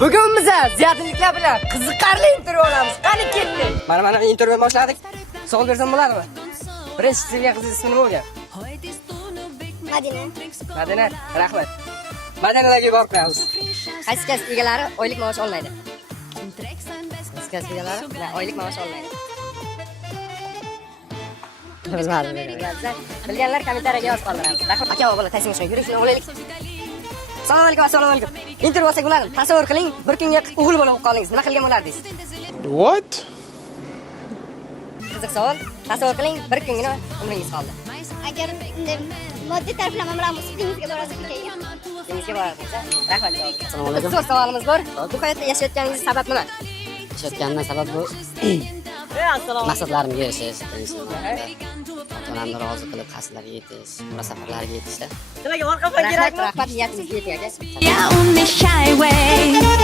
Bugun biz ziyodatliklar bilan qiziqarli intervyu olamiz. Qani ketdi. Mana intervyu boshladik. Savol bersam bo'ladimi? Birinchi sevgan qizingiz ismi nima bo'lgan? Madina, rahmat. Madinaga borib qo'yamiz. Qaysi kasb egalari oylik maosh olmaydi? Qaysi kasb egalari oylik maosh olmaydi? Bilmadim. Bilganlar kommentariyaga yozib qoldiramiz. Rahmat. Aka o'g'il taysinga chiqing. Yuring, olaylik. Assalomu alaykum, assalomu alaykum. Intervyu olsak bo'ladimi? Tasavvur qiling, bir kunga o'g'il bola bo'lib qoldingiz. Nima qilgan bo'lardingiz? What? Qiziq savol. Tasavvur qiling, bir kungina umringiz qoldi. Agar moddiy taraflama bilan sizga borasiz ekan. Sizga boradingiz. Rahmat. Assalomu alaykum. So'z savolimiz bor. Bu hayotda yashayotganingiz sabab nima? Yashayotganimdan sabab bu maqsadlarimga erishish, onamni rozi qilib qasdlarga yetish, safarlarga yetishda. Rahmat, niyatingizga yeting aka. Yeah, only shy way.